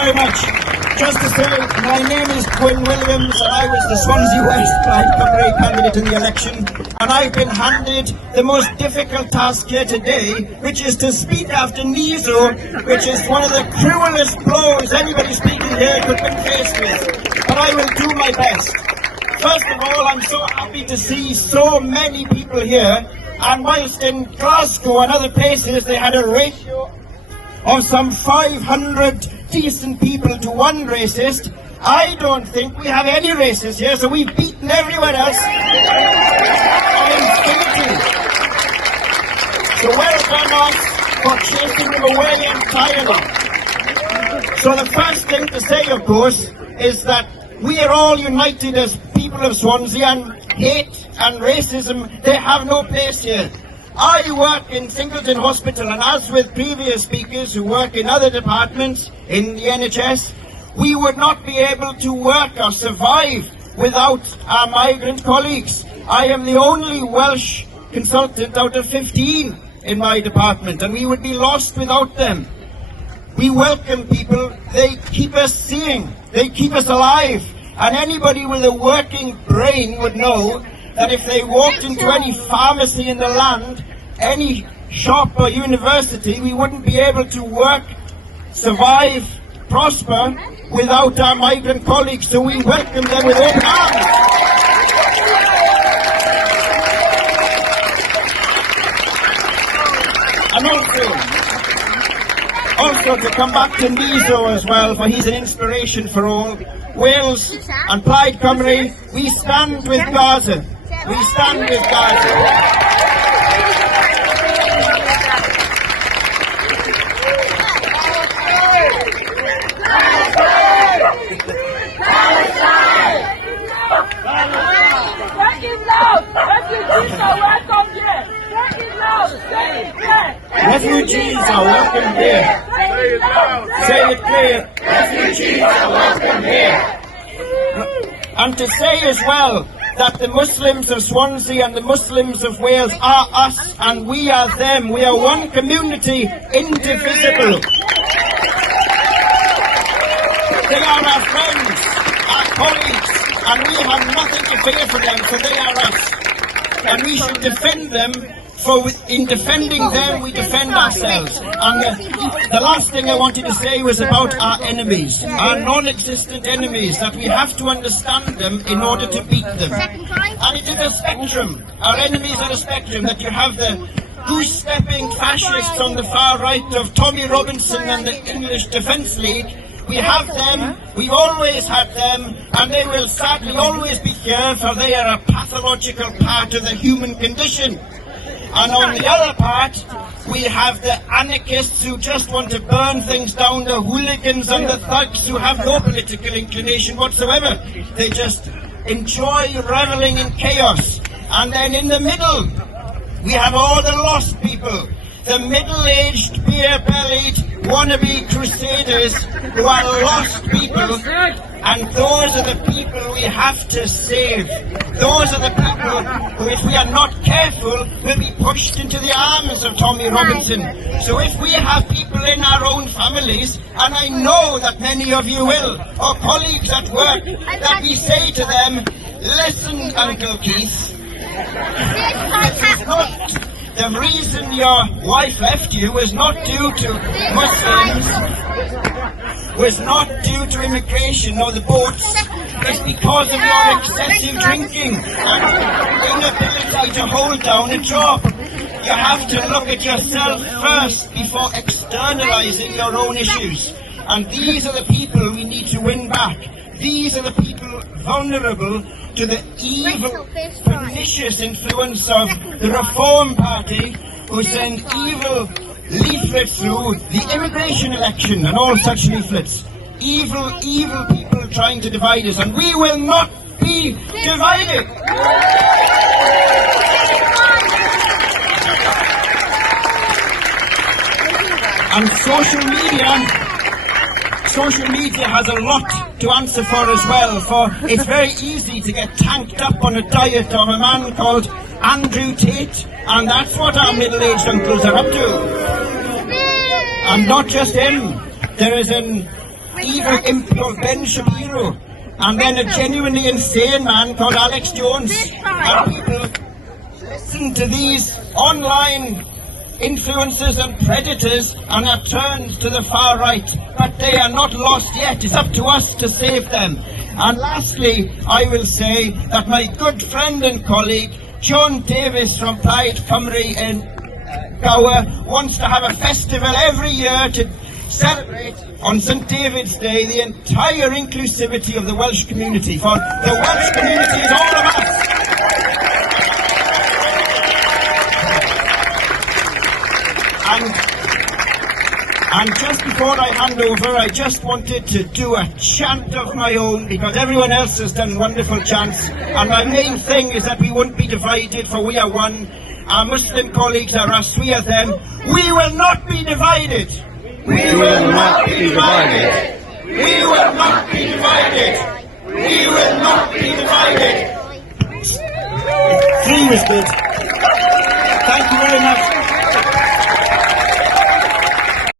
very much. Just to say, my name is Quinn Williams and I was the Swansea West Plaid Cymru candidate in the election, and I've been handed the most difficult task here today, which is to speak after Niso, which is one of the cruelest blows anybody speaking here could be faced with. But I will do my best. First of all, I'm so happy to see so many people here, and whilst in Glasgow and other places they had a ratio of some 500 decent people to one racist, I don't think we have any racists here, so we've beaten everyone else by infinity. So well done us for chasing them away entirely. So the first thing to say, of course, is that we are all united as people of Swansea, and hate and racism, they have no place here. I work in Singleton Hospital, and as with previous speakers who work in other departments in the NHS, we would not be able to work or survive without our migrant colleagues. I am the only Welsh consultant out of 15 in my department, and we would be lost without them. We welcome people, they keep us seeing, they keep us alive, and anybody with a working brain would know that if they walked into any pharmacy in the land, any shop or university, we wouldn't be able to work, survive, prosper without our migrant colleagues, so we welcome them with open arms. And also to come back to Niso as well, for he's an inspiration for all. Wales and Plaid Cymru, we stand with Gaza. We stand with Gaza. Refugees are welcome here. Say it clear. Refugees are welcome here. And to say as well that the Muslims of Swansea and the Muslims of Wales are us and we are them. We are one community, indivisible. They are our friends, our colleagues, and we have nothing to fear for them, so they are us. And we should defend them, for in defending them we defend ourselves. And the last thing I wanted to say was about our enemies, our non-existent enemies, that we have to understand them in order to beat them. And it is a spectrum. Our enemies are a spectrum, that you have the goose-stepping fascists on the far right of Tommy Robinson and the English Defence League. We have them, we've always had them, and they will sadly always be here, for they are a pathological part of the human condition. And on the other part, we have the anarchists who just want to burn things down, the hooligans and the thugs who have no political inclination whatsoever. They just enjoy revelling in chaos. And then in the middle, we have all the lost people, the middle-aged, beer-bellied, wannabe crusaders who are lost people, and those are the people we have to save. Those are the people who, if we are not careful, will be pushed into the arms of Tommy Robinson. So if we have people in our own families, and I know that many of you will, or colleagues at work, that we say to them, listen, Uncle Keith, the reason your wife left you was not due to Muslims, was not due to immigration or the boats. It's because of your excessive drinking and inability to hold down a job. You have to look at yourself first before externalizing your own issues. And these are the people we need to win back. These are the people vulnerable to the evil, pernicious influence of the Reform Party, who send evil leaflets through the immigration election and all such leaflets. Evil, evil people trying to divide us, and we will not be divided. And social media has a lot to answer for as well, for it's very easy to get tanked up on a diet of a man called Andrew Tate, and that's what our middle-aged uncles are up to. And not just him, there is an evil imp called Ben Shapiro, and then a genuinely insane man called Alex Jones. And people listen to these online influencers and predators and are turned to the far right, but they are not lost yet. It's up to us to save them. And lastly, I will say that my good friend and colleague John Davis from Plaid Cymru in Gower wants to have a festival every year to celebrate on St David's Day the entire inclusivity of the Welsh community, for the Welsh community is all of us. And just before I hand over, I just wanted to do a chant of my own, because everyone else has done wonderful chants, and my main thing is that we won't be divided, for we are one. Our Muslim colleagues are us, we are them. We will not be divided. We will not be divided. We will not be divided. We will not be divided. 3 was good.